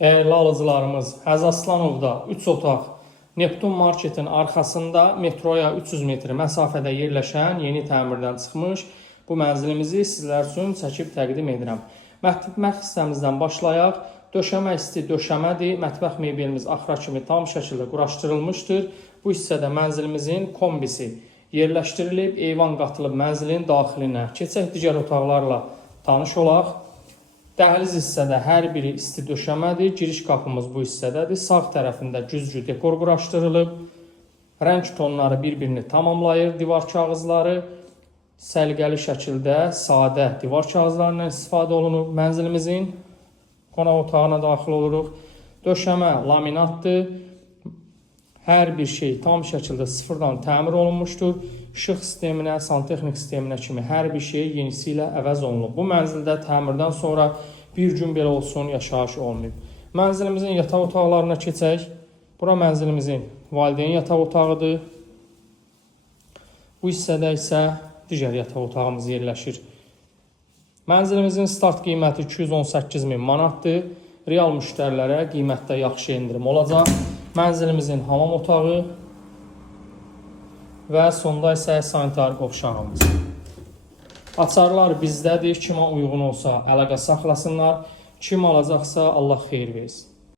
Dəyərli alıcılarımız, Həzəslanovda 3 otaq Neptun Marketin arxasında metroya 300 metr məsafədə yerləşən yeni təmirdən çıxmış bu mənzilimizi sizlər üçün çəkib təqdim edirəm. Mətbəx hissəmizdən başlayaq. Döşəmə isti döşəmədir. Mətbəx mebelimiz axıra kimi tam şəkildə quraşdırılmışdır. Bu hissədə mənzilimizin kombisi yerləşdirilib, eyvan qatılıb mənzilin daxilinə. Keçək digər otaqlarla tanış olaq. Dəhliz hissədə hər biri isti döşəmədir. Giriş qapımız bu hissədədir. Sağ tərəfində güzgü dekor quraşdırılıb. Rəng tonları bir-birini tamamlayır. Divar kağızları səliqəli şəkildə sadə divar kağızlarından istifadə olunub. Mənzilimizin qonaq otağına daxil oluruq. Döşəmə laminatdır. Hər bir şey tam şəkildə sıfırdan təmir olunmuşdur. İşıq sisteminə, santexnik sisteminə kimi hər bir şey yenisi ilə əvəz olunub. Bu mənzildə təmirdən sonra bir gün belə olsun yaşayış olmayıb. Mənzilimizin yataq otaqlarına keçək. Bura mənzilimizin valideyn yataq otağıdır. Bu hissədə isə digər yataq otağımız yerləşir. Mənzilimizin start qiyməti 218.000 manatdır. Real müştərilərə qiymətdə yaxşı endirim olacaq. Mənzilimizin hamam otağı və sonda isə sanitar qovşağımız. Açarlar bizdədir. Kimə uyğun olsa əlaqə saxlasınlar. Kim alacaqsa Allah xeyir versin.